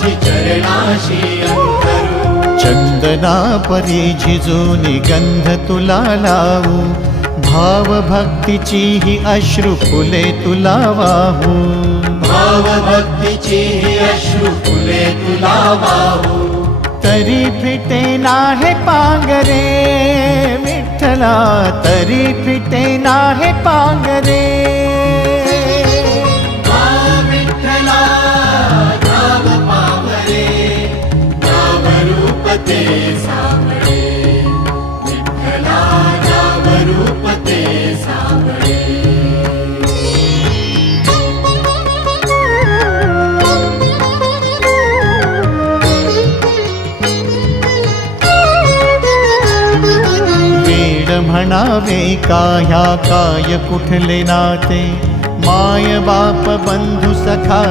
माझी चरणाशी अंतरू। चंदना परी झिजूनी गंध तुला लावू, भाव भक्तीची ही अश्रु फुले तुला वाहू। भाव भक्तीची ही अश्रु फुले तुला वाहू। तरी फिटे नाहे पांगरे विठ्ठला, तरी फिटे नाहे पांगरे। विठ्ठला नाम पावरे, नाम रूप ते सावळे। विठ्ठला नाम रूप ते सावळे। म्हणावे का ह्या काय कुठले नाते, माय बाप बंधू सखा